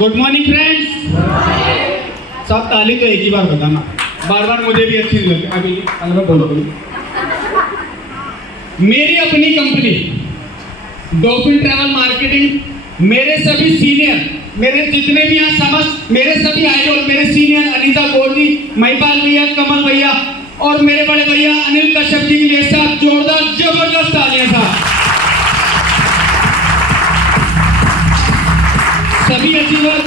Good morning friends. सब ताली तो एक ही बार बताना, बार बार मुझे भी अच्छी नहीं लगती। अभी अलग बोलो। मेरी अपनी कंपनी डॉल्फिन ट्रैवल मार्केटिंग, मेरे सभी सीनियर, मेरे जितने भी यहाँ समस्त, मेरे सभी आइडल, मेरे सीनियर अनीता गौर जी, महिपाल भैया, कमल भैया और मेरे बड़े भैया अनिल कश्यप जी के लिए साथ जोरदार जबरदस्त तालियां साहब। सभी अचीवर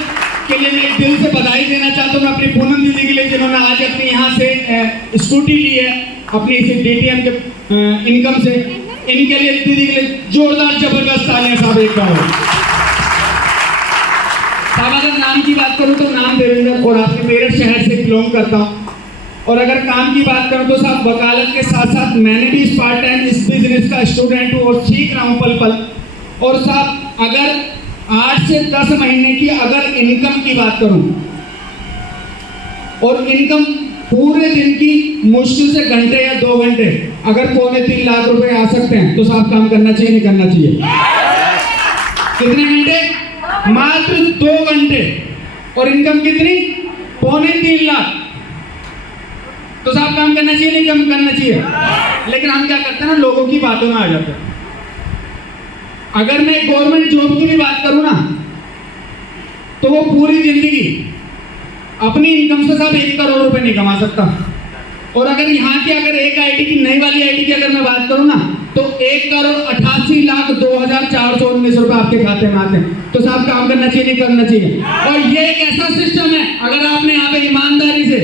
के लिए मैं दिल से बधाई देना चाहता हूँ। अपनी पूनम दीदी के लिए जिन्होंने आज अपनी यहाँ से स्कूटी ली है अपनी इसी DTM के इनकम से, इनके लिए दीदी के लिए जोरदार जबरदस्त तालियां साहब एक बार। साहब अगर नाम की बात करूँ तो नाम देवेंद्र और आपके मेरठ शहर से बिलोंग करता हूँ। और अगर काम की बात करूँ तो साहब वकालत के साथ साथ मैंने भी इस पार्ट टाइम इस बिजनेस का स्टूडेंट हूँ और सीख रहा हूँ पल पल। और साहब अगर 8 से 10 महीने की अगर इनकम की बात करूं और इनकम पूरे दिन की मुश्किल से घंटे या 2 घंटे अगर 2.25 लाख रुपए आ सकते हैं तो साहब काम करना चाहिए नहीं करना चाहिए? कितने घंटे? मात्र 2 घंटे और इनकम कितनी? 2.25 लाख। तो साहब काम करना चाहिए नहीं कम करना चाहिए? लेकिन हम क्या करते हैं ना, लोगों की बातों में आ जाते हैं। अगर मैं गवर्नमेंट जॉब की भी बात करूं ना तो वो पूरी जिंदगी अपनी इनकम से साहब 1 करोड़ रुपए नहीं कमा सकता। और अगर यहाँ की अगर एक आईडी की नई वाली आईडी की अगर मैं बात करूं ना तो 1,88,02,419 रुपए आपके खाते में आते हैं। तो साहब काम करना चाहिए नहीं करना चाहिए? और ये एक ऐसा सिस्टम है, अगर आपने यहाँ पे ईमानदारी से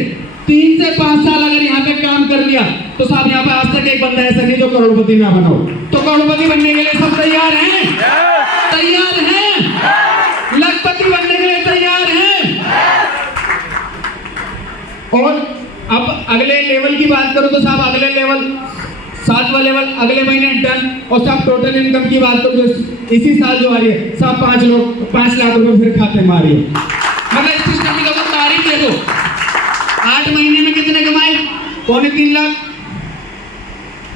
3 से 5 साल अगर यहाँ पे काम कर लिया तो साहब यहाँ पे आज तक एक बंदा ऐसा नहीं जो करोड़पति ना बनाओ। तो करोड़पति बनने के लिए सब तैयार हैं? तैयार हैं? लखपति बनने के लिए तैयार हैं? और अब अगले लेवल की बात करूं तो साहब अगले लेवल 7वां लेवल अगले महीने डन। और साहब टोटल इनकम की बात करूं तो इसी साल जो आ रही है साहब 5 लाख रुपए फिर खाते में आ रही है। मतलब इस सिस्टम की अगर तारीफ देखो, 8 महीने में कितने कमाए? 2.25 लाख।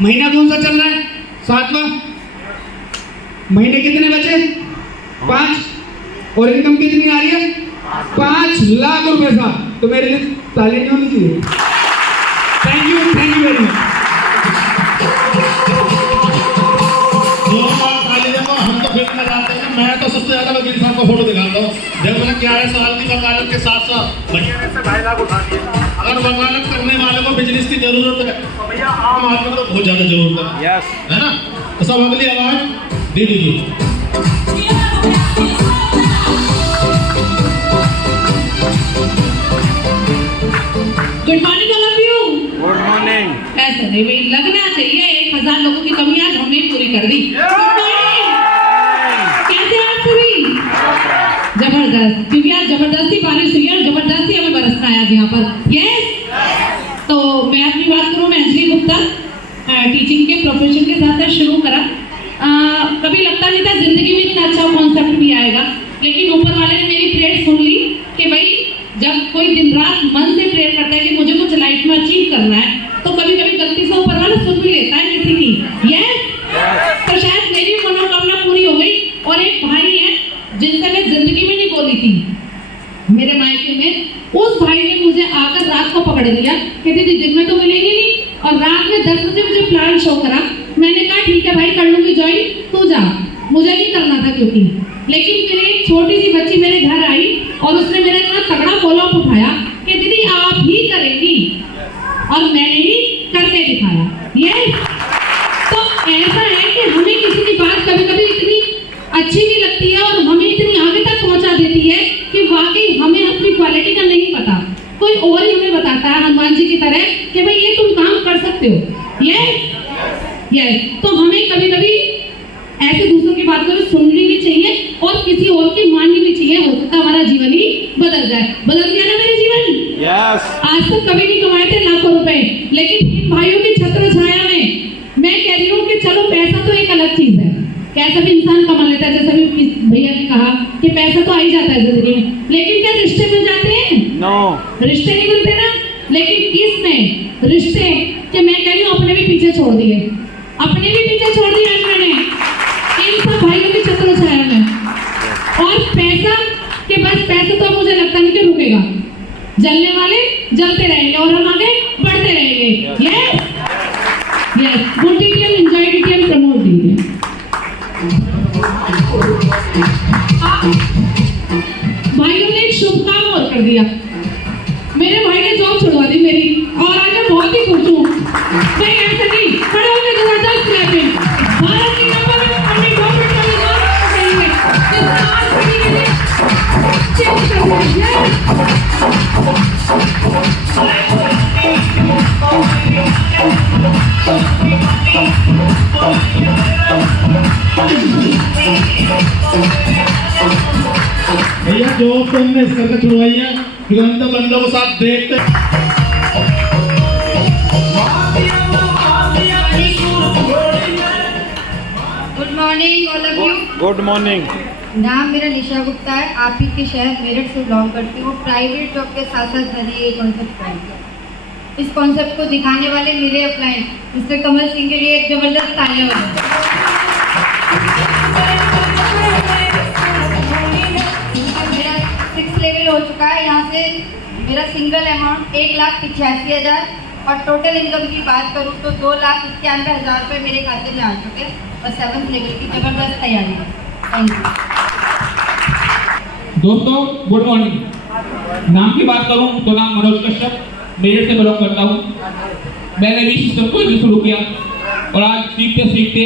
महीना कौन सा चल रहा है? 7वां। महीने कितने बचे? 5। और इनकम कितनी आ रही है? 5 लाख रुपए साहब। तो मेरे लिए ताली नहीं होनी चाहिए? Thank you very much. हम तो फिर में जाते हैं। मैं तो सबसे ज्यादा वकील साहब का फोटो दिखाता हूँ। जब मैंने 11 साल की वकालत के साथ साथ भैया ने से 2.5 लाख उठा दिए। अगर वकालत करने वाले को बिजनेस की जरूरत है तो भैया आम आदमी को बहुत ज्यादा जरूरत है। यस, है ना? तो सब अगली आवाज दे दीजिए। Good morning all of you. Good morning. ऐसा नहीं भाई, लगना चाहिए 1000 लोगों की कमी आज हमने पूरी कर दी। Good morning. कैसे हैं आप सभी? जबरदस्त, क्योंकि आज जबरदस्ती बारिश हुई है और जबरदस्ती हमें बरसना है आज यहाँ पर। यस। तो मैं अपनी बात करूँ, मैं अंजलि गुप्ता टीचिंग के प्रोफेशन के साथ शुरू करा। कभी लगता नहीं था जिंदगी में इतना अच्छा कॉन्सेप्ट भी आएगा, लेकिन ऊपर वाले ने मेरी प्रेयर सुन ली कि भाई जब कोई दिन रात मन से प्रेयर करता है कि मुझे कुछ लाइफ में अचीव करना है तो कभी कभी गलती से ऊपर वाला सुन भी लेता है किसी की। यस। तो शायद मेरी मनोकामना पूरी हो गई। और एक भाई है जिनसे मैं जिंदगी में नहीं बोली थी मेरे मायके में, उस भाई ने मुझे आकर रात को पकड़ लिया कि दीदी दिन में तो मिलेगी नहीं, और रात में 10 बजे मुझे प्लान शो करा। मैंने कहा ठीक है भाई कर लूंगी ज्वाइन, तू जा, मुझे नहीं करना था क्योंकि। लेकिन फिर एक छोटी सी बच्ची मेरे घर आई और उसने मेरा इतना तगड़ा फॉलो अप उठाया कि दीदी आप ही करेंगी, और मैंने ही करके दिखाया। ये तो ऐसा है कि हमें किसी की बात कभी कभी इतनी अच्छी भी लगती है और हमें इतनी आगे तक पहुंचा देती है कि वाकई हमें अपनी क्वालिटी का नहीं पता, कोई और ही हमें बताता है हनुमान जी की तरह कि भाई ये तुम काम कर सकते हो। ये तो हमें कभी कभी ऐसे दूसरों की बात को सुननी भी चाहिए और किसी और की माननी भी चाहिए। हो सकता है हमारा जीवन ही बदल जाए। बदल गया ना मेरे जीवन? यस। आज तक कभी नहीं कमाए थे लाखों रुपए, लेकिन इन भाइयों की छत्र छाया में मैं कह रही हूँ कि चलो पैसा तो एक अलग चीज है, कैसा भी इंसान कमा लेता है, जैसा भी भैया ने कहा कि पैसा तो आ ही जाता है जिंदगी में, लेकिन क्या रिश्ते मिल जाते हैं? नो, रिश्ते नहीं मिलते ना। लेकिन इसमें रिश्ते कि मैं कह रही हूँ अपने भी पीछे छोड़ दिए, अपने भी पीछे छोड़ दिए आज मैंने इन सब भाइयों की छत्र छाया में। और पैसा के बस पैसा जलने वाले जलते रहेंगे और हम आगे बढ़ते रहेंगे। Yes yes, good TTM, enjoy TTM, promote TTM. भाइयों ने एक शुभ काम और कर दिया, मेरे भाई ने जॉब छुड़वा दी मेरी, और आज मैं बहुत ही खुश हूँ। नहीं ऐसा नहीं, खड़े होकर जबरदस्त क्लैपिंग। भारत की नंबर वन अपनी गवर्नमेंट वाली जॉब कर रही है, जिसने आज पीढ़ी के लिए चेंज कर दिया। भैया जॉब तो हमने इस करके छुड़वाई है, दुकानदार बंदों के साथ देखते। Good morning all of you. Good morning. नाम मेरा निशा गुप्ता है, आप ही के शहर मेरठ से बिलोंग करती हूँ। प्राइवेट जॉब के साथ साथ मैंने ये कॉन्सेप्ट ट्राई किया। इस कॉन्सेप्ट को दिखाने वाले मेरे अपलाइन मिस्टर कमल सिंह के लिए एक जबरदस्त तालियां हो जाए। मेरा 6 लेवल हो चुका है, यहाँ से मेरा सिंगल अमाउंट 1,85,000 और टोटल इनकम की बात करूँ तो 2,91,000 रुपये मेरे खाते में आ चुके हैं और 7th लेवल की जबरदस्त तैयारी है। Thank you. दोस्तों गुड मॉर्निंग। नाम की बात करूं तो नाम मनोज कश्यप, मेरठ से बिलोंग करता हूं। मैंने भी सिस्टम को शुरू किया और आज सीखते सीखते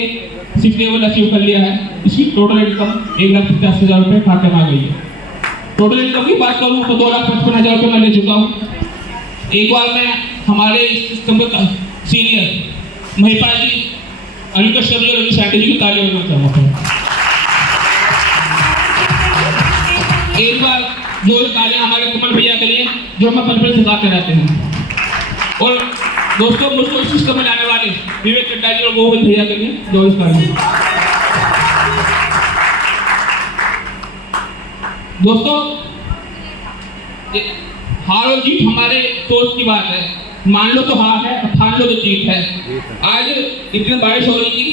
6 लेवल अचीव कर लिया है। इसकी टोटल इनकम 1,85,000 रुपये खाते में आ गई है। टोटल इनकम की बात करूं तो 2,55,000 रुपये मैं ले चुका हूँ। एक बार मैं हमारे इस सिस्टम के सीनियर महिपाल जी अनिल कश्यप जी और अनिल साठे जी की तालियां बजाना चाहूँगा। एक बार जो तालियां हमारे कमल भैया के लिए जो हमें पल पल सिखाते रहते हैं। और दोस्तों मुझको इस सिस्टम में लाने वाले विवेक चड्डा जी और गोविंद भैया के लिए जो दोस्तों हार और जीत हमारे सोच की बात है। मान लो तो हार है, ठान लो तो जीत है। आज इतनी बारिश हो रही थी,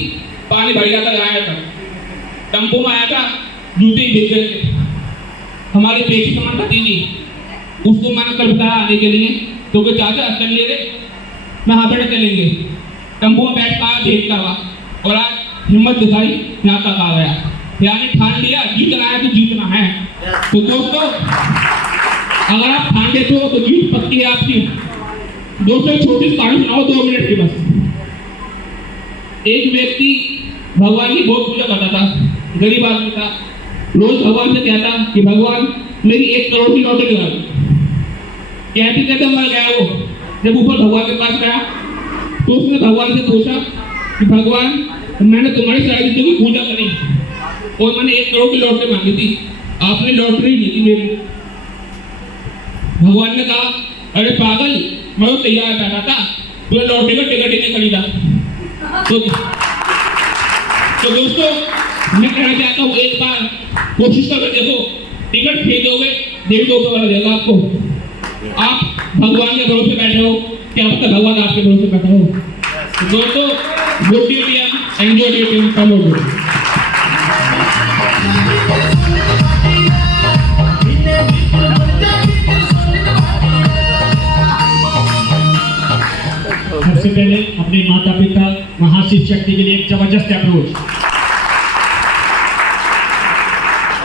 पानी भर गया था, आया था टेम्पो में आया था, जूते ही भीग गए थे। हमारी बेटी समान भतीजी, उसको मैंने कल बताया आने के लिए, तो कि चाचा चल ले रे, मैं यहाँ बैठ चलेंगे। टेम्पो में बैठ कर देख कर और आज हिम्मत दिखाई, यहाँ तक आ गया। यानी ठान लिया जीतना है तो जीतना है। तो दोस्तों अगर आप ठान लेते हो तो जीत पक्की है आपकी। दोस्तों छोटी सी कहानी सुनाओ 2 मिनट की बस। एक व्यक्ति भगवान की बहुत पूजा करता था, गरीब आदमी था। रोज भगवान से कहता कि भगवान मेरी 1 करोड़ की लॉटरी लगा दो। कहते कहते मर गया वो। जब ऊपर भगवान के पास गया तो उसने भगवान से पूछा कि भगवान मैंने तुम्हारी सारी जिंदगी पूजा करी और मैंने 1 करोड़ की लॉटरी मांगी थी, आपने लॉटरी ली थी मेरी। भगवान ने कहा अरे पागल, मैं तो तैयार बैठा था, तूने लॉटरी का टिकट ही नहीं खरीदा। तो दोस्तों मैं कहना चाहता हूँ एक बार कोशिश करके देखो, टिकट खरीदोगे 1.5 रुपये वाला देगा आपको। आप भगवान के भरोसे बैठे हो, क्या पता भगवान आपके भरोसे बैठा हो। तो दोस्तों good TTM, enjoy TTM, promote. सबसे पहले अपने माता पिता महाशिव शक्ति के लिए एक जबरदस्त अप्रोच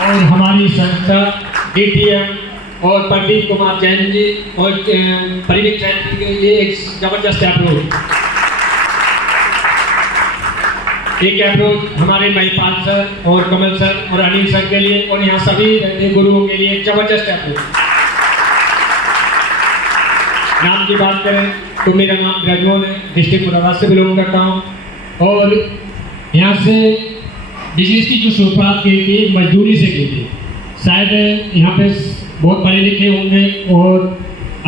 और हमारी संस्था डीटीएम और प्रदीप कुमार जैन जी और परिणीत जैन जी के लिए एक जबरदस्त अप्रोच। एक अप्रोच हमारे महिपाल सर और कमल सर और अनिल सर के लिए और यहाँ सभी रहने गुरुओं के लिए जबरदस्त अप्रोच। नाम की बात करें तो मेरा नाम ग्रेजुएट है, डिस्ट्रिक्ट मुरादाबाद से बिलोंग करता हूँ और यहाँ से बिजनेस की जो शुरुआत की थी मजदूरी से की थी। शायद यहाँ पे बहुत पढ़े लिखे होंगे और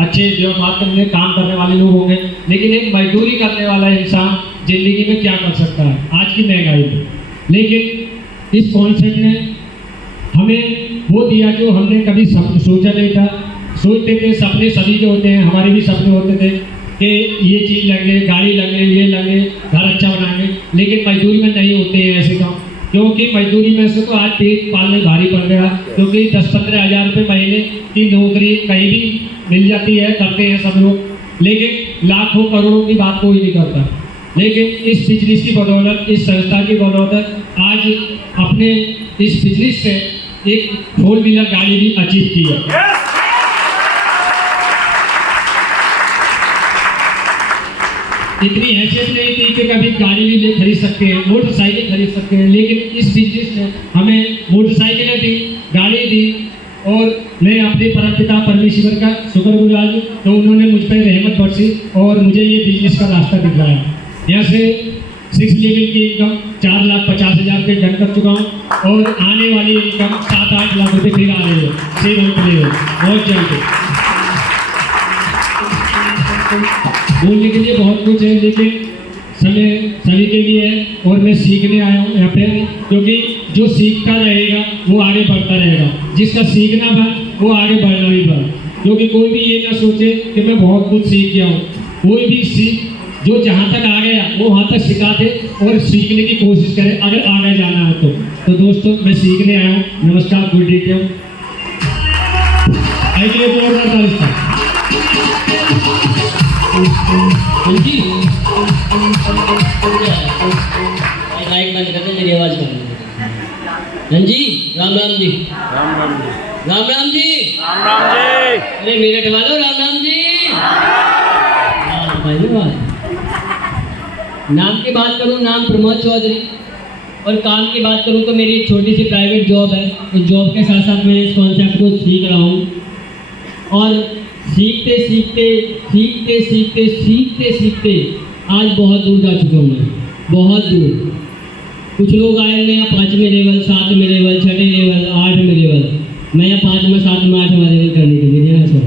अच्छे जो बात में काम करने वाले लोग होंगे, लेकिन एक मजदूरी करने वाला इंसान ज़िंदगी में क्या कर सकता है आज की महंगाई में। लेकिन इस कॉन्सेप्ट ने हमें वो दिया जो हमने कभी सोचा नहीं था। सोचते थे सपने सभी के होते हैं, हमारे भी सपने होते थे कि ये चीज़ लगे, गाड़ी लगे, ये लगे, घर अच्छा बनाएंगे, लेकिन मजदूरी में नहीं होते हैं ऐसे काम। क्योंकि मजदूरी में से तो आज पेट पालने भारी पड़ गया, क्योंकि 10-15 हज़ार रुपये महीने की नौकरी कहीं भी मिल जाती है, करते हैं सब लोग, लेकिन लाखों करोड़ों की बात कोई नहीं करता। लेकिन इस बिजनेस की बदौलत, इस संस्था की बदौलत आज अपने इस बिजनेस से एक 4 व्हीलर गाड़ी भी अचीव की है। इतनी हैसियत नहीं थी कि कभी गाड़ी भी ले खरीद सकते हैं, मोटरसाइकिल खरीद सकते हैं, लेकिन इस बिजनेस ने हमें मोटरसाइकिलें दी, गाड़ी दी, और मैं अपने परमपिता परमेश्वर का शुक्रगुजार हूँ तो उन्होंने मुझ पर रहमत बरसी और मुझे ये बिजनेस का रास्ता दिखलाया। यहाँ से 6 लेवल की इनकम 4,50,000 रुपये डन कर चुका हूँ और आने वाली इनकम 7-8 लाख रुपये फिर आ रही है 6 लेवल बहुत जल्द। बोलने के लिए बहुत कुछ है, लेकिन समय सभी के लिए है और मैं सीखने आया हूँ यहाँ पे, क्योंकि जो सीखता रहेगा वो आगे बढ़ता रहेगा, जिसका सीखना बन वो आगे बढ़ना भी बन। क्योंकि कोई भी ये ना सोचे कि मैं बहुत कुछ सीख गया हूँ, कोई भी सीख जो जहाँ तक आ गया वो वहाँ तक सिखाते और सीखने की कोशिश करें अगर आगे जाना है तो दोस्तों मैं सीखने आया हूँ। नमस्कार, गुड डीटेल आइए जोरदार रिश्ता जी माइक बंद कर दे, मेरी आवाज कर हाँ जी। राम राम जी, राम राम जी, राम राम जी, राम राम जी। अरे मेरे उठवा दो, राम राम जी। नाम की बात करूं, नाम प्रमोद चौधरी, और काम की बात करूं तो मेरी एक छोटी सी प्राइवेट जॉब है। तो जॉब के साथ साथ मैं इस कॉन्सेप्ट को सीख रहा हूं और सीखते सीखते सीखते सीखते सीखते सीखते आज बहुत दूर जा चुका हूँ मैं, बहुत दूर। कुछ लोग आए हैं यहाँ 5वें लेवल, 7वें लेवल, 6ठे लेवल, 8वें लेवल, मैं यहाँ 5वें, 7वें, 8वां लेवल करने के लिए यहाँ सर।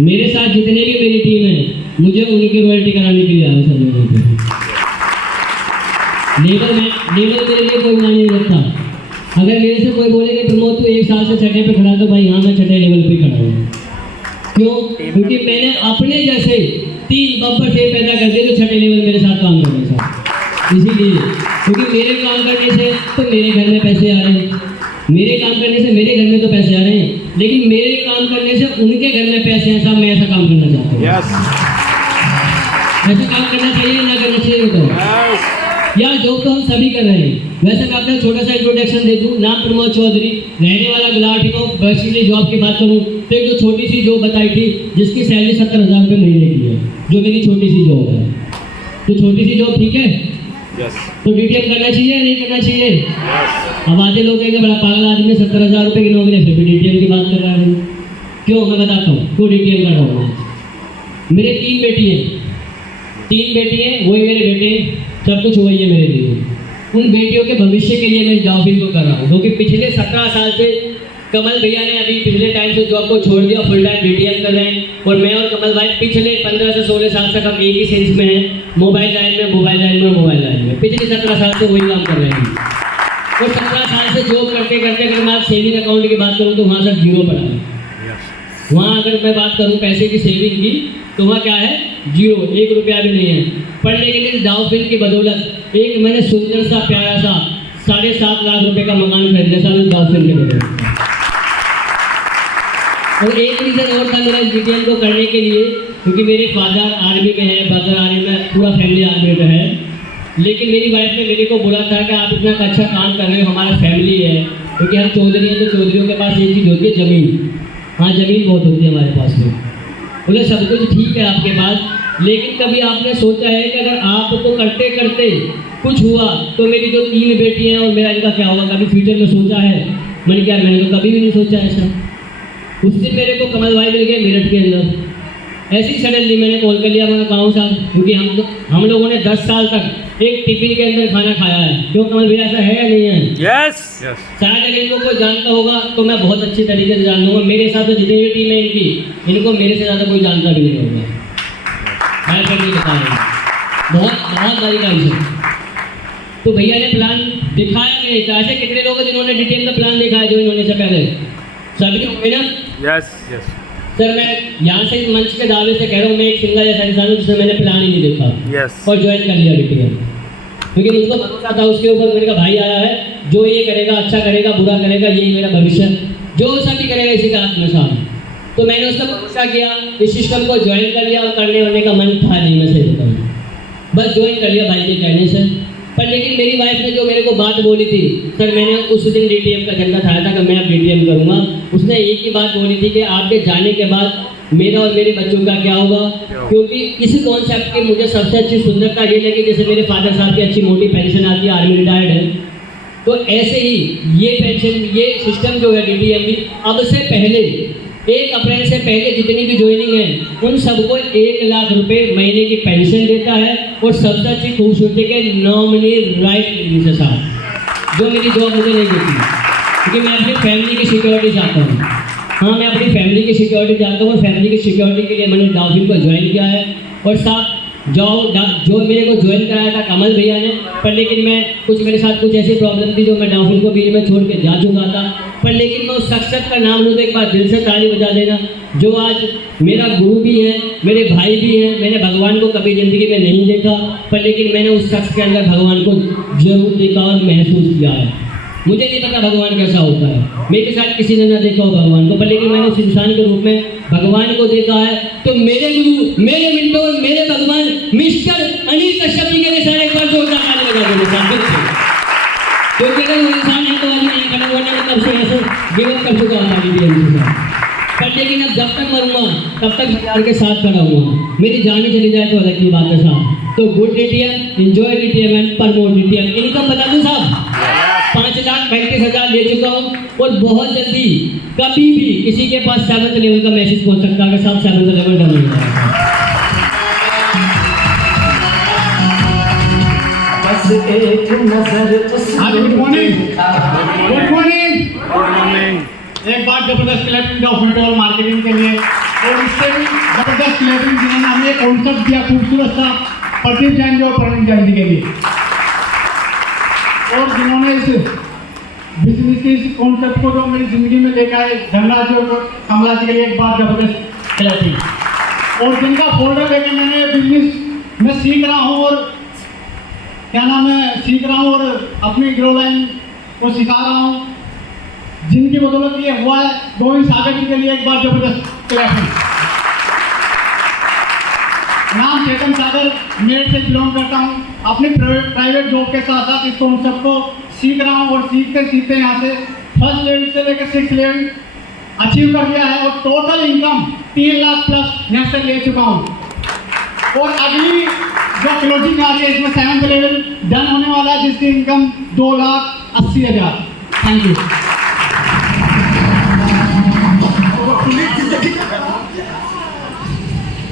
मेरे साथ जितने भी मेरी टीम है मुझे उनकी रॉयल्टी कराने के लिए आया सर। यहाँ पे लेवल मेरे लिए कोई मायने नहीं रखता। अगर मेरे से कोई बोले कि प्रमोद तू 1 साल से 6ठे पे खड़ा, तो भाई हाँ मैं 6ठे लेवल पे खड़ा हूँ। क्यों? क्योंकि मैंने अपने जैसे 3 बब्बर से पैदा कर दिए जो 6ठे लेवल मेरे साथ काम कर रहे हैं साहब। इसीलिए क्योंकि मेरे काम करने से तो मेरे घर में पैसे आ रहे हैं, मेरे काम करने से मेरे घर में तो पैसे आ रहे हैं, लेकिन मेरे काम करने से उनके घर में पैसे हैं साहब। मैं ऐसा काम करना चाहता हूँ। ऐसा काम करना चाहिए ना करना चाहिए तो यार, जॉब तो हम सभी कर रहे हैं। वैसे मैं अपना छोटा सा इंट्रोडक्शन दे दूं, नाम प्रमोद चौधरी, रहने वाला गुलाटी को। बेसिकली जॉब की बात करूं तो एक जो छोटी सी जॉब बताई थी जिसकी सैलरी 70,000 रुपये महीने की है, जो मेरी छोटी सी जॉब है। तो छोटी सी जॉब ठीक है, तो डीटीएम करना चाहिए या नहीं करना चाहिए? अब आधे लोग कहेंगे बड़ा पागल आदमी, 70,000 रुपये की नौकरी फिर भी डीटीएम की बात कर रहा है। क्यों? मैं बताता हूँ क्यों डीटीएम कर रहा हूँ। मेरे 3 बेटी हैं, 3 बेटी हैं, वही मेरे बेटे, सब कुछ वही है मेरे लिए। उन बेटियों के भविष्य के लिए मैं जॉब को कर रहा हूँ, क्योंकि पिछले 17 साल से कमल भैया ने अभी पिछले टाइम से जॉब को छोड़ दिया, फुल टाइम डीटीएम कर रहे हैं। और मैं और कमल भाई पिछले 15 से 16 साल तक हम एक ही सेल्स में हैं, मोबाइल लाइन में पिछले 17 साल से वही काम कर रहे हैं। और 17 साल से जॉब करते करते अगर मैं सेविंग अकाउंट की बात करूँ तो वहाँ से 0 पड़ा है। वहाँ अगर मैं बात करूँ पैसे की सेविंग की तो वहाँ क्या है? 0, 1 रुपया भी नहीं है। पर लेकिन इस डाउफिल की बदौलत एक मैंने सुंदर सा प्यारा सा 7.5 लाख रुपए का मकान खरीदा था उस डाउफिल के बदौलत। और एक रीज़न और था मेरा डीटीएम को करने के लिए, क्योंकि मेरे फादर आर्मी में है, ब्रदर आर्मी में, पूरा फैमिली आर्मी में है। लेकिन मेरी वाइफ ने मेरे को बोला था कि आप इतना अच्छा काम कर रहे हो, हमारा फैमिली है, क्योंकि हम चौधरी हैं तो चौधरियों के पास एक चीज़ होती है ज़मीन। हाँ, ज़मीन बहुत होती है हमारे पास में। बोले सब कुछ ठीक है आपके पास, लेकिन कभी आपने सोचा है कि अगर आपको करते करते कुछ हुआ तो मेरी जो 3 बेटी हैं और मेरा इनका क्या होगा? कभी फ्यूचर में सोचा है? मैंने तो कभी भी नहीं सोचा ऐसा। उस दिन मेरे को कमल भाई मिल गए मेरठ के अंदर। ऐसे ही सडनली मैंने कॉल कर लिया, मैंने कहा साहब, क्योंकि हम लोगों ने 10 साल तक एक टिफिन के अंदर खाना खाया है। क्यों कमल भैया, ऐसा है या नहीं है? यस। शायद अगर इनको कोई जानता होगा तो मैं बहुत अच्छी तरीके से जान लूँगा। मेरे हिसाब से जितनी भी टीम है इनकी, इनको मेरे से ज़्यादा कोई जानता भी नहीं होगा। मैं फिर नहीं बता रहा, बहुत बारी का इशू। तो भैया ने प्लान दिखाया नहीं था। ऐसे कितने लोग हैं जिन्होंने डीटीएम का प्लान देखा है जो इन्होंने से पहले? सभी होंगे ना? यस। सर मैं यहाँ से मंच के दावे से कह रहा हूँ, मैं एक सिंगल ऐसा इंसान हूँ जिसने मैंने प्लान ही नहीं देखा और ज्वाइन कर लिया डीटीएम। क्योंकि मुझको भरोसा था उसके ऊपर, मेरे का भाई आया है, जो ये करेगा अच्छा करेगा, बुरा करेगा, यही मेरा भविष्य, जो सभी करेगा इसी का आत्मसात। तो मैंने उसका भरोसा किया, इस सिस्टम को ज्वाइन कर लिया और करने वाले का मन था नहीं, मैं सही बताऊँ, बस ज्वाइन कर लिया भाई के कहने से। पर लेकिन मेरी वाइफ ने जो मेरे को बात बोली थी, सर मैंने उस दिन डीटीएम का झंडा उठाया था कि मैं अब डीटीएम करूँगा, उसने एक ही बात बोली थी कि आपके जाने के बाद मेरा और मेरे बच्चों का क्या होगा। क्योंकि इस कॉन्सेप्ट की मुझे सबसे अच्छी सुंदरता ये लगी, जैसे मेरे फादर साहब की अच्छी मोटी पेंशन आती है, आर्मी रिटायर्ड है, तो ऐसे ही ये पेंशन, ये सिस्टम जो है डीटीएम भी अब से पहले 1 अप्रैल से पहले जितनी भी ज्वाइनिंग है उन सबको 1 लाख रुपए महीने की पेंशन देता है, और सबसे अच्छी खूबसूरती के नॉमिनी राइट के साथ, जो मेरी जॉब मुझे नहीं देती, क्योंकि मैं अपनी फैमिली की सिक्योरिटी चाहता हूँ। हाँ, मैं अपनी फैमिली की सिक्योरिटी चाहता हूँ, और फैमिली की सिक्योरिटी के लिए मैंने डॉल्फिन को ज्वाइन किया है। और साथ जो मेरे को ज्वाइन कराया था कमल भैया ने, पर लेकिन मैं मेरे साथ कुछ ऐसी प्रॉब्लम थी जो मैं डॉल्फिन को बीच में छोड़ के जा चुका था। पर लेकिन मैं उस शख्सियत का नाम लूँ तो एक बार दिल से ताली बजा देना, जो आज मेरा गुरु भी है, मेरे भाई भी हैं। मैंने भगवान को कभी ज़िंदगी में नहीं देखा, पर लेकिन मैंने उस शख्स के अंदर भगवान को जरूर देखा और महसूस किया है। मुझे नहीं पता भगवान कैसा होता है, मेरे साथ किसी ने ना देखा हो भगवान को, पर लेकिन मैंने उस इंसान के रूप में भगवान को देखा है। तो मेरे गुरु, मेरे मिंटोर, मेरे भगवान मिस्टर अनिल कश्यप जी के लिए सारे एक बार जोरदार ताली बजा देंगे साथ, क्योंकि अगर वो इंसान है तो आज नहीं खड़ा, वरना मैं तब से ऐसे गिव अप कर चुका हूँ डीटीएम के साथ। पर लेकिन अब जब तक मरूंगा तब तक परिवार के साथ खड़ा हुआ, मेरी जान ही चली जाए तो अलग की बात है साहब। तो good DTM, enjoy DTM and promote DTM. Income बता दूं साहब, 5,35,000 ले चुका हूँ, और बहुत जल्दी कभी भी किसी के पास 7th लेवल का मैसेज पहुँच सकता है, साहब 7th लेवल डन हो जाएगा। Good morning, good morning. एक बार जबरदस्त क्लैपिंग ऑफ फुटबॉल मार्केटिंग के लिए, और इससे भी जबरदस्त क्लैपिंग जिन्होंने हमें एक कॉन्सेप्ट दिया खूबसूरत सा प्रदीप जैन जी और प्रणीत जैन जी के लिए, और जिन्होंने इस बिजनेस के इस कॉन्सेप्ट को जो मेरी जिंदगी में लेकर आए, धनराज जी और कमला जी के लिए एक बार जबरदस्त क्लैपिंग। और जिनका फोल्डर लेके मैंने बिजनेस में सीख रहा हूँ, और क्या नाम है, सीख रहा हूँ और अपनी ग्रो लाइन को सिखा रहा हूँ, जिनकी बदौलत ये हुआ है, गोविंद सागर जी के लिए एक बार जबरदस्त क्लैपिंग। नाम चेतन सागर, मेरठ से बिलोंग करता हूँ। अपनी प्राइवेट जॉब के साथ साथ इस कॉन्सेप्ट को सीख रहा हूँ, और सीखते सीखते यहाँ से 1st लेवल से लेकर 6th लेवल अचीव कर लिया है, और टोटल इनकम 3 लाख प्लस यहाँ से ले चुका हूँ। और अगली जो क्लोजिंग आ रही है इसमें 7th लेवल डन होने वाला है, जिसकी इनकम 2,80,000। Thank you.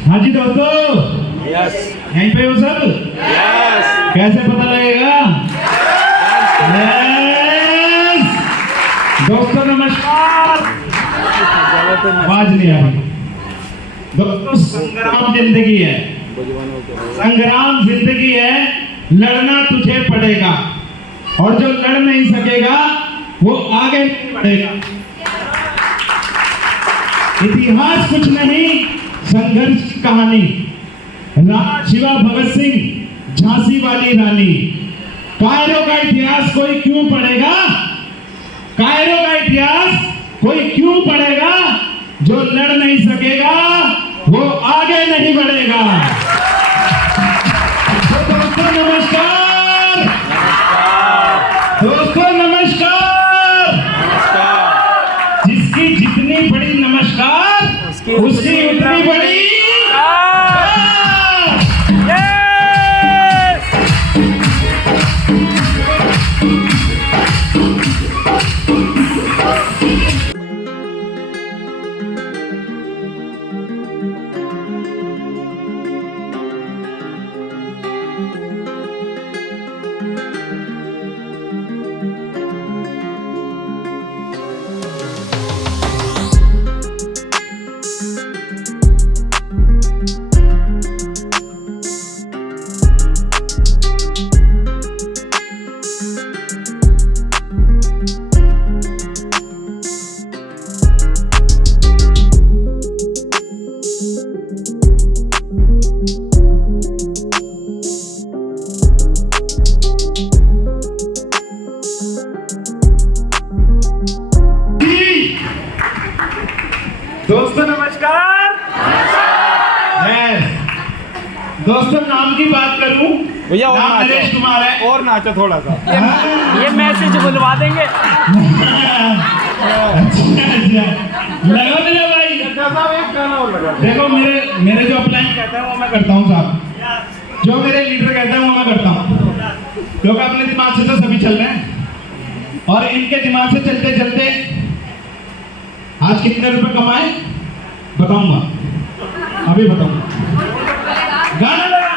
हाँ जी दोस्तों, यहीं पे हो सब? कैसे पता लगेगा? दोस्तों नमस्कार। आवाज नहीं आ रही। दोस्तों संग्राम जिंदगी है, संग्राम जिंदगी है, लड़ना तुझे पड़ेगा, और जो लड़ नहीं सकेगा वो आगे नहीं बढ़ेगा। इतिहास कुछ नहीं, संघर्ष की कहानी। राणा शिवा भगत सिंह, झांसी वाली रानी। कायरो का इतिहास कोई क्यों पढ़ेगा? कायरो का इतिहास कोई क्यों पढ़ेगा? जो लड़ नहीं सकेगा वो आगे नहीं बढ़ेगा। तो दोस्तों नमस्कार, दोस्तों नमस्कार। जिसकी जितनी बड़ी नमस्कार उसकी उतनी बड़ी दोस्तों नाम की बात करूं, भैया और नाम नरेश नाचो, कुमार है। और नाचो थोड़ा सा। हाँ। ये मैसेज बुलवा देंगे। अच्छा, लगा मेरा भाई। एक गाना और लगा। देखो मेरे जो अपलाइन कहता है वो मैं करता हूँ साहब, जो मेरे लीडर कहता है वो मैं करता हूँ, क्योंकि अपने दिमाग से तो सभी चल रहे हैं और इनके दिमाग से चलते चलते आज कितने रुपए कमाए बताऊंगा, अभी बताऊंगा। गाना लगा।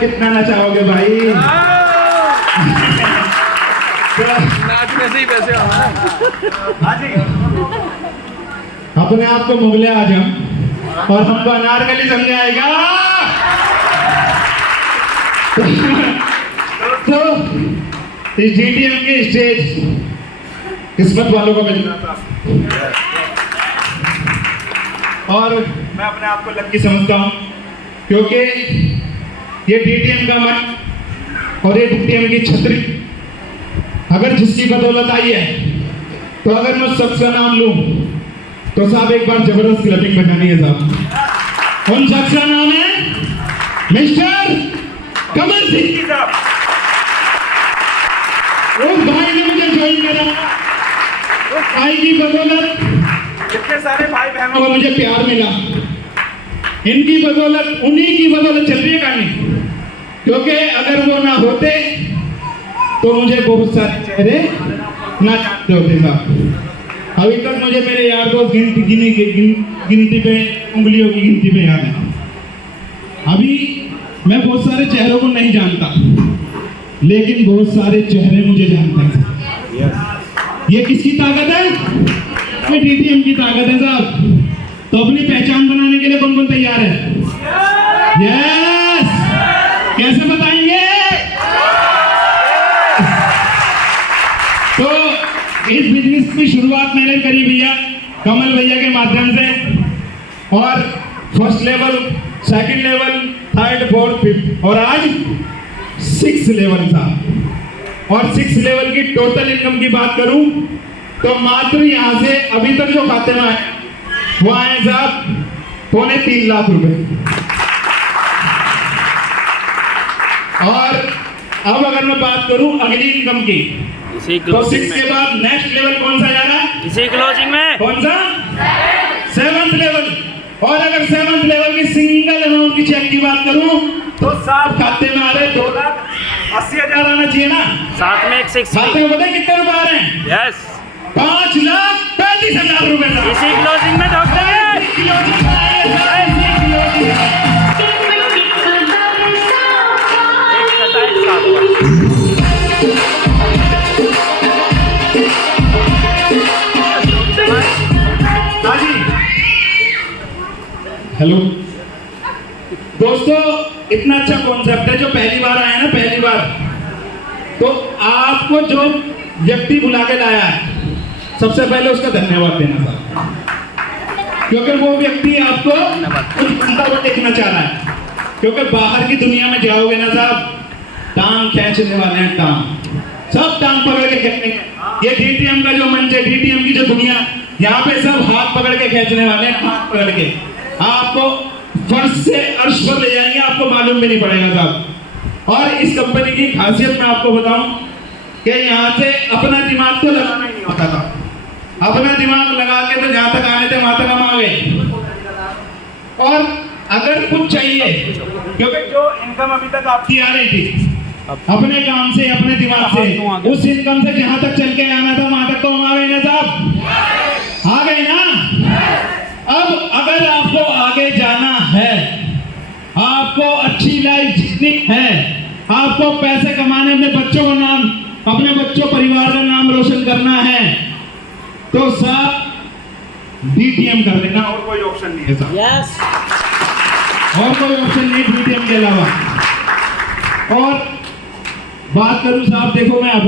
कितना नचाओगे भाई? नाचने से ही पैसे अपने आप को मुगले आजम और हमको अनारकली समझाएगा। तो इस जीटीएम की स्टेज किस्मत वालों को मिलना था और मैं अपने आप को लकी समझता हूँ, क्योंकि ये डीटीएम का मन और ये डीटीएम की छतरी अगर जिसकी बदौलत आई है, तो अगर मैं शख्स का नाम लूं तो साहब एक बार जबरदस्त क्लबिंग बजानी है साहब। उन शख्स का नाम है मिस्टर कमल सिंह साहब। उस भाई ने मुझे ज्वाइन करा, उस भाई की बदौलत कितने सारे भाई बहनों को मुझे प्यार मिला। इनकी बदौलत, उन्हीं की बदौलत चल रही है कहानी, क्योंकि अगर वो ना होते तो मुझे बहुत सारे चेहरे ना जानते होते साहब। अभी तक मुझे मेरे यार दोस्त गिनती पे, उंगलियों की गिनती पे याद है। अभी मैं बहुत सारे चेहरों को नहीं जानता, लेकिन बहुत सारे चेहरे मुझे जानते हैं। ये किसकी ताकत है? ये डीटीएम की ताकत है साहब। तो अपनी पहचान बनाने के लिए कौन कौन तैयार है? यस। कैसे बताएंगे? तो इस बिजनेस की शुरुआत मैंने करी भैया कमल भैया के माध्यम से, और first level, second level, third, fourth, fifth और आज 6 लेवल था। और 6 लेवल की टोटल इनकम की बात करूं तो मात्र यहां से अभी तक जो खाते में आए वो आए साहब 3.25 लाख रुपए। और अब अगर मैं बात करूं अगली इनकम की, तो 6 के बाद नेक्स्ट लेवल कौन सा जा रहा है? इसी क्लोजिंग में कौन सा? 7th level. और अगर 7th लेवल की सिंगल अमाउंट की चेक की बात करूं तो साहब खाते में आ रहे 2,80,000 आना चाहिए ना। साथ में एक 6 खाते में पता है कितने रुपए आ रहे हैं? यस 5,35,000 रुपए साहब। इसी क्लोजिंग में डॉक्टर हेलो दोस्तों, इतना अच्छा कॉन्सेप्ट है। जो पहली बार आया ना, पहली बार, तो आपको जो व्यक्ति बुला के लाया है सबसे पहले उसका धन्यवाद देना साहब, क्योंकि वो व्यक्ति आपको कुछ बनता हुआ देखना चाह रहा है। क्योंकि बाहर की दुनिया में जाओगे ना साहब, टांग खींचने वाले हैं, टांग सब टांग पकड़ के कहते हैं ये डीटीएम का जो मंच है, डीटीएम की जो दुनिया, यहाँ पे सब हाथ पकड़ के खींचने वाले हैं, हाथ पकड़ के आपको फर्श से अर्श पर ले जाएंगे, आपको मालूम भी नहीं पड़ेगा साहब। और इस कंपनी की खासियत मैं आपको बताऊं कि यहाँ से अपना दिमाग तो लगाना ही नहीं होता था, अपना दिमाग लगा के तो जहाँ तक आने थे वहां तक हम आ गए। और अगर कुछ चाहिए, क्योंकि जो इनकम अभी तक आपकी आ रही थी अपने काम से, अपने दिमाग से, उस इनकम से जहां तक चल के आना था वहां तक तो हम आ गए ना साहब, आ गए ना। अब अगर आपको आगे जाना है, आपको अच्छी लाइफ जीनी है, आपको पैसे कमाने, अपने बच्चों का नाम, अपने बच्चों परिवार का नाम रोशन करना है, तो साहब डीटीएम कर लेना, और कोई ऑप्शन नहीं है साहब। यस, और कोई ऑप्शन नहीं डीटीएम के अलावा। और बात करूं साहब, देखो मैं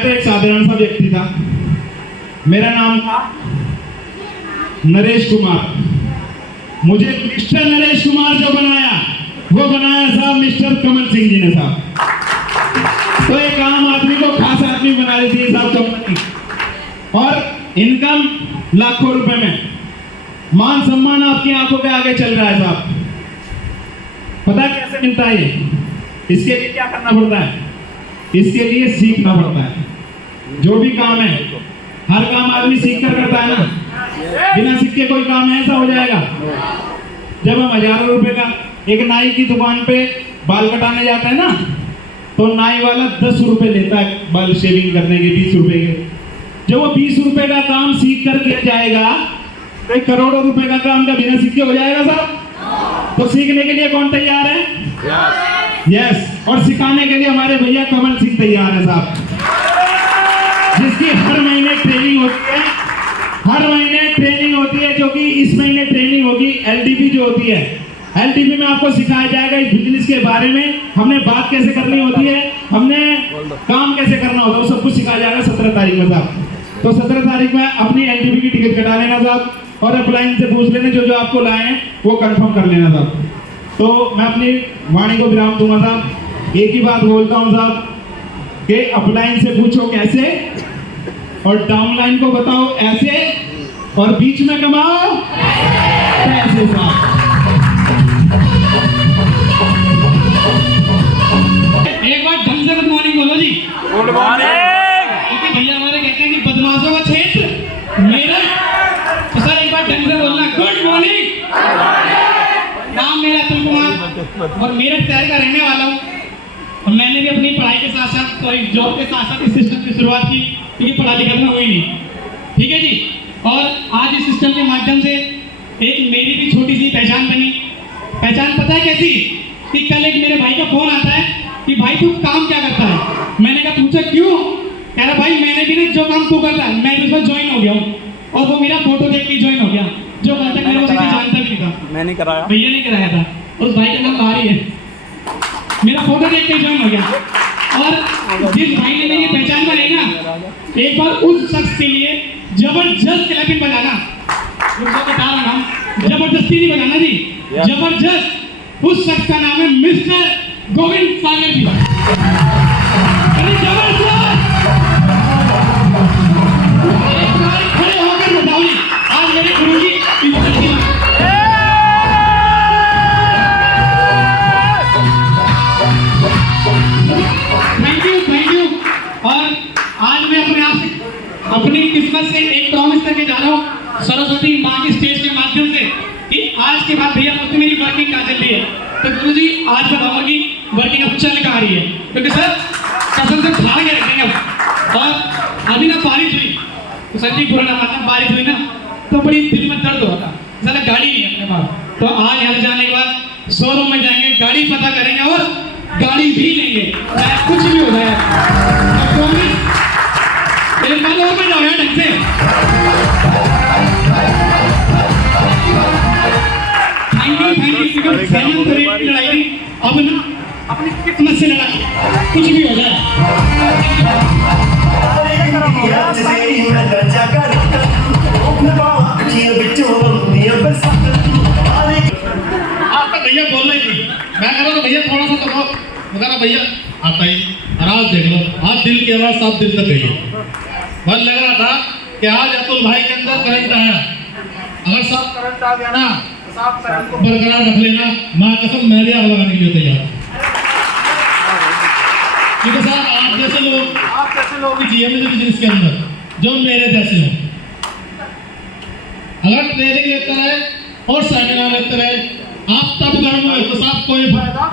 तो एक साधारण सा व्यक्ति था, मेरा नाम था नरेश कुमार। मुझे मिस्टर नरेश कुमार जो बनाया, वो बनाया साहब मिस्टर कमल सिंह जी ने साहब। तो एक आम आदमी को खास आदमी बना दी थी साहब कंपनी, और इनकम लाखों रुपए में, मान सम्मान आपकी आंखों के आगे चल रहा है साहब। पता कैसे मिलता है ये? इसके लिए क्या करना पड़ता है? इसके लिए सीखना पड़ता है। जो भी काम है, हर काम आदमी सीख कर करता है ना, बिना सीख के कोई काम ऐसा हो जाएगा। जब हम हजारों रुपए का एक नाई की दुकान पे बाल कटाने जाते हैं ना, तो नाई वाला 10 रुपए लेता है बाल शेविंग करने के, 20 रुपए के। जब वो 20 रुपए का काम सीख कर किया जाएगा, तो 1 करोड़ों रुपए का काम का बिना सीख के हो जाएगा साहब। तो सीखने के लिए कौन तैयार है? यस। और सिखाने के लिए हमारे भैया कमल सिंह तैयार है साहब, जिसकी हर महीने ट्रेनिंग होती है, हर महीने ट्रेनिंग होती है, जो कि इस महीने ट्रेनिंग होगी एलडीपी जो होती है। एलडीपी में आपको सिखाया जाएगा इस बिजनेस के बारे में, हमने बात कैसे करनी होती है, हमने काम कैसे करना होता है, वो सब कुछ सिखाया जाएगा 17 तारीख में साहब। तो 17 तारीख में अपनी एलडीपी की टिकट कटा लेना साहब, और अपलाइन से पूछ लेना जो जो आपको लाए हैं वो कंफर्म कर लेना साहब। तो मैं अपनी वाणी को विराम दूंगा साहब। एक ही बात बोलता हूँ साहब कि अपलाइन से पूछो कैसे, और डाउनलाइन को बताओ ऐसे, और बीच में कमाओ पैसे साहब। एक बार ढंग से गुड मॉर्निंग बोलो जी। Good morning. क्योंकि भैया हमारे कहते हैं कि बदमाशों का क्षेत्र मेरा, तो सर एक बार ढंग से बोलना गुड मॉर्निंग। नाम मेरा अतुल कुमार और मेरठ शहर का रहने वाला हूँ, और मैंने भी अपनी पढ़ाई के साथ साथ, सॉरी जॉब के साथ साथ इस सिस्टम की शुरुआत की, क्योंकि पढ़ा लिखा में हुई नहीं, ठीक है जी। और आज इस सिस्टम के माध्यम से एक मेरी भी छोटी सी पहचान बनी। पहचान पता है कैसी? कि कल एक मेरे भाई का फोन आता है कि भाई तू काम क्या करता है? मैंने कहा पूछा क्यों? कह रहा भाई मैंने भी ना जो काम तू करता है मैं भी उसमें ज्वाइन हो गया हूँ, और वो मेरा फोटो देख के ज्वाइन हो गया, जो कल तक मेरे को किसी जानता भी नहीं था। मैं नहीं कराया, भैया ने कराया था, उस भाई का नाम बारी है, मेरा फोटो देख के ज्वाइन हो गया। और जिस भाई ने मेरी पहचान बनाई ना, एक बार उस शख्स के लिए जबरदस्त क्लैपिंग बजाना, उनको बता रहा हूँ, जबरदस्ती नहीं बजाना जी, जबरदस्त। उस शख्स का नाम है मिस्टर गोविंद सागर जी। अरे जबरदस्त, एक बार खड़े होकर बताओ जी, आज मेरे गुरुजी थैंक यू। और आज मैं अपने आप से, अपनी किस्मत से एक प्रॉमिस करके जा रहा हूँ सरस्वती माँ की स्टेज के माध्यम से, कि आज के बाद भैया मुझसे मेरी वर्किंग कहाँ चल रही है, तो गुरुजी आज बताऊंगा कि वर्किंग अब चल कहाँ रही है, क्योंकि सर कसम से फाड़ के रखेंगे अब। और अभी ना बारिश हुई, तो सर जी पुराना बात, बारिश हुई ना तो बड़ी दिल में दर्द होता, साला गाड़ी नहीं है अपने पास। तो आज यहाँ जाने के बाद शोरूम में जाएंगे, गाड़ी पता करेंगे और गाड़ी भी लेंगे, चाहे कुछ भी हो जाए। एक बार और में जाओ यार ढंग से। थैंक यू लड़ाई नहीं, अब ना अपनी किस्मत से लड़ा, कुछ भी हो जाए। आप तो भैया बोल रही थी, मैं कह रहा था भैया थोड़ा सा तो मैं कहा भैया आता ही आवाज देख लो, आज दिल की आवाज साफ दिल तक गई है। मन लग रहा था कि आज अतुल भाई के अंदर करंट आया, अगर साफ करंट आ गया ना तो साफ करंट को बरकरार रख लेना, माँ कसम मैं भी आग लगाने के लिए तैयार। क्योंकि साहब आप जैसे लोग भी चाहिए मुझे बिजनेस के अंदर जो मेरे जैसे हो। अगर ट्रेनिंग लेते रहे और सेमिनार लेते रहे आप तब गर्म हो तो साहब कोई फायदा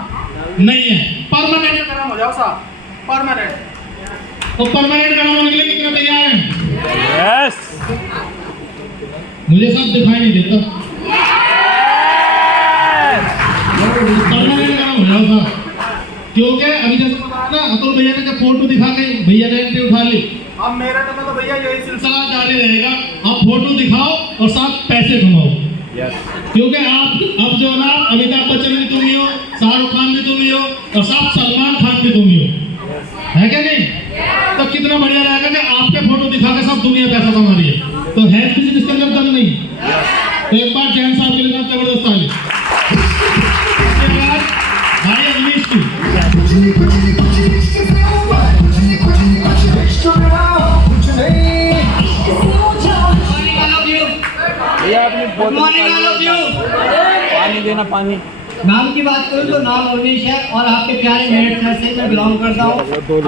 नहीं है। परमानेंट गर्म हो जाओ साहब, परमानेंट। तो परमानेंट गर्म होने के लिए कितना तैयार हैं? यस। मुझे सब दिखाई नहीं देता। परमानेंट गर्म हो जाओ साहब, क्योंकि अभी जैसे बताया ना अतुल भैया ने फोटो दिखा के भैया ने एंट्री उठा ली, अब मेरे में तो भैया यही सिलसिला जारी रहेगा। आप फोटो दिखाओ और साथ पैसे कमाओ। क्योंकि आप अब जो ना अमिताभ बच्चन भी तुम ही हो, शाहरुख खान भी तुम ही हो और साथ सलमान खान भी तुम ही हो, है क्या नहीं? तो कितना बढ़िया रहेगा कि आपके फोटो दिखा के सब दुनिया पैसा कमा रही है। तो है बिजनेस के अंदर दम नहीं। तो एक बार जैन साहब के लिए जबरदस्त ताली। भाई अनलीश की पानी देना, पानी। नाम की बात करूं तो नाम अवनीश है और आपके प्यारे मेरठ शहर से मैं बिलोंग करता हूं।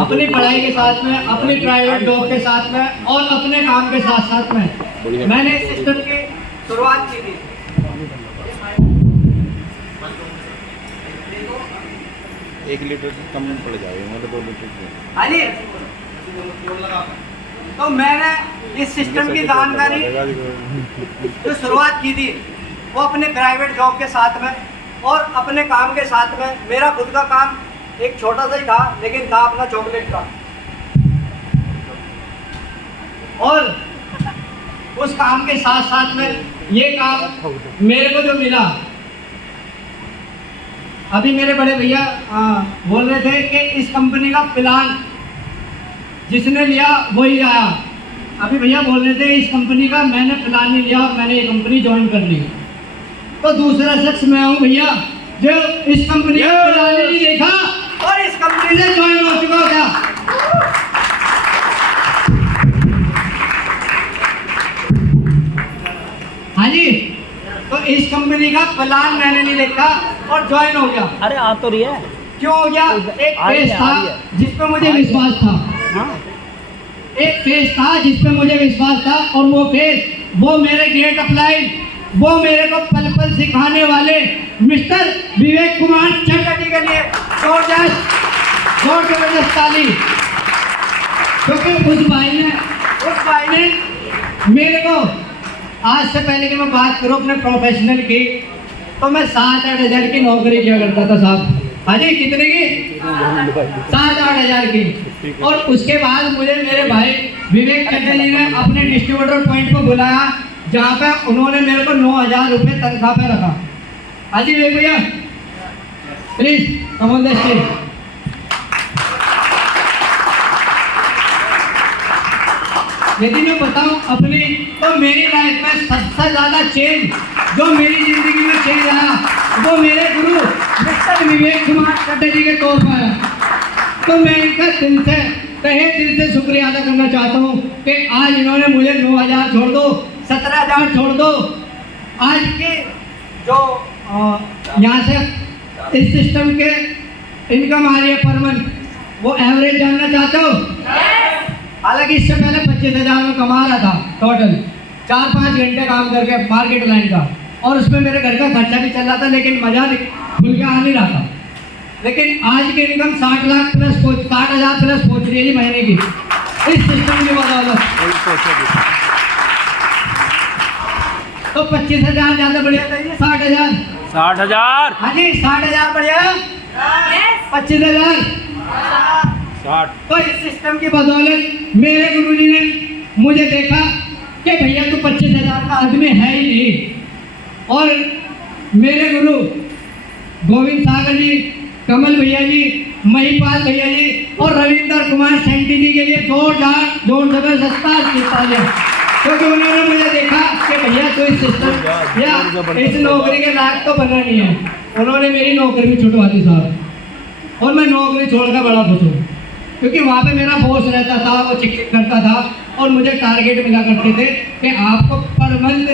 अपनी पढ़ाई के साथ में, अपनी प्राइवेट जॉब के साथ में और अपने काम के साथ साथ में मैंने इस सिस्टम की शुरुआत की थी। 1 लीटर कम पड़ जाएगा, मतलब 2 लीटर। हाँ जी, तो मैंने इस सिस्टम की जानकारी जो शुरुआत की थी वो अपने प्राइवेट जॉब के साथ में और अपने काम के साथ में। मेरा खुद का काम एक छोटा सा ही था, लेकिन था अपना चॉकलेट का। और उस काम के साथ साथ में ये काम मेरे को जो मिला, अभी मेरे बड़े भैया बोल रहे थे कि इस कंपनी का प्लान जिसने लिया वही आया। अभी भैया बोल रहे थे इस कंपनी का मैंने प्लान नहीं लिया और मैंने ये कंपनी ज्वाइन कर ली। तो दूसरा शख्स मैं हूँ भैया जो इस कंपनी का प्लान ही नहीं देखा और इस कंपनी से ज्वाइन हो चुका हो। क्या हाँ जी, तो इस कंपनी का प्लान मैंने नहीं देखा और ज्वाइन हो गया। अरे आ तो रही है। क्यों हो गया? एक फेज था जिस पर मुझे विश्वास था, एक फेज था जिस पे मुझे विश्वास था और वो फेज, वो मेरे ग्रेट अपलाइन, वो मेरे को पल पल सिखाने वाले मिस्टर विवेक कुमार चटर्जी के लिए जबरदस्त ताली। क्योंकि उस भाई ने मेरे को, आज से पहले कि मैं बात करूँ अपने प्रोफेशनल की, तो मैं 7-8 हज़ार की नौकरी किया करता था साहब। हाँ जी, कितने की? 7-8 हज़ार की। और उसके बाद मुझे मेरे भाई विवेक चटर्जी ने अपने डिस्ट्रीब्यूटर पॉइंट को बुलाया, जहाँ पे उन्होंने मेरे को 9,000 रुपये तनख्वाह पे रखा। हाँ जी विवेक भैया, please come on the stage. यदि मैं बताऊं अपनी, तो मेरी लाइफ में सबसे ज़्यादा चेंज जो मेरी ज़िंदगी में चेंज आया वो मेरे गुरु मिस्टर विवेक कुमार चटर्जी के तौर पर है। तो मैं इनका तहे दिल से शुक्रिया अदा करना चाहता हूँ कि आज इन्होंने मुझे 9,000 छोड़ दो, 17,000 छोड़ दो। आज के जो यहाँ से इस सिस्टम के इनकम आ रही है पर मंथ, वो एवरेज जानना चाहते हो? हालांकि इससे पहले 25,000 में कमा रहा था टोटल, 4-5 घंटे काम करके मार्केट लाइन का, और उसमें मेरे घर का खर्चा भी चल रहा था, लेकिन मजा खुल के आ नहीं रहा था। लेकिन आज की इनकम 60,00,000 प्लस 60,000 प्लस पहुँच रही है जी महीने की, इस सिस्टम की बदौलत। तो 25,000 ज़्यादा बढ़िया था जी, 60,000। 60,000। हाँ जी, 60,000 बढ़िया, 25,000। तो इस सिस्टम की बदौलत मेरे गुरुजी ने मुझे देखा कि भैया तू 25,000 का आदमी है ही नहीं, और मेरे गुरु गोविंद सागर जी, कमल भैया जी, महिपाल भैया जी और रविंदर कुमार सेंटी जी के लिए जोर जबरदस्त तालियां, क्योंकि उन्होंने मुझे देखा कि भैया तो इस सिस्टम या इस नौकरी के लायक तो बना नहीं है। उन्होंने मेरी नौकरी भी छुटवा दी साहब। और मैं नौकरी छोड़कर बड़ा खुश हूँ, क्योंकि वहाँ पे मेरा बॉस रहता था, वो चिक चिक करता था और मुझे टारगेट मिला करते थे कि आपको पर मंथ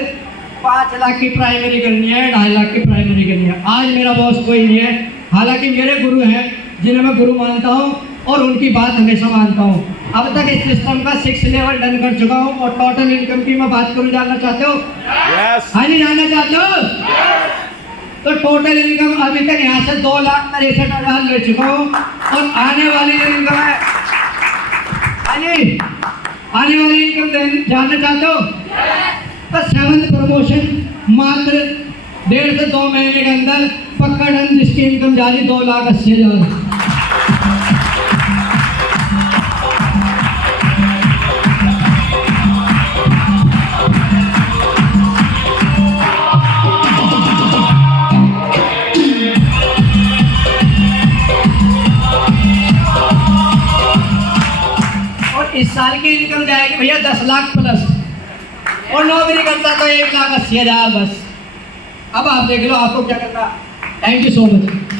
5 लाख की प्राइमरी करनी है, 2.5 लाख की प्राइमरी करनी है। आज मेरा बॉस कोई नहीं है, हालांकि मेरे गुरु हैं जिन्हें मैं गुरु मानता हूँ और उनकी बात हमेशा मानता हूँ। अब तक इस सिस्टम का 6 लेवल डन कर चुका हूँ और टोटल इनकम की मैं बात करूँ, जानना चाहते हो? हाँ जी, जानना चाहते हो? तो टोटल इनकम अभी तक यहाँ से 2,63,000 ले चुका हूँ और आने वाली जो इनकम है, हाँ जी, आने वाली इनकम जानना चाहते हो? तो 7th प्रमोशन मात्र 1.5 से 2 महीने के अंदर पक्का डन, जिसकी इनकम जा रही 2,80,000। इस साल की इनकम जाएगी भैया 10 लाख प्लस, और नौकरी करता तो 1,80,000 बस। अब आप देख लो आपको क्या करना। Thank you so much.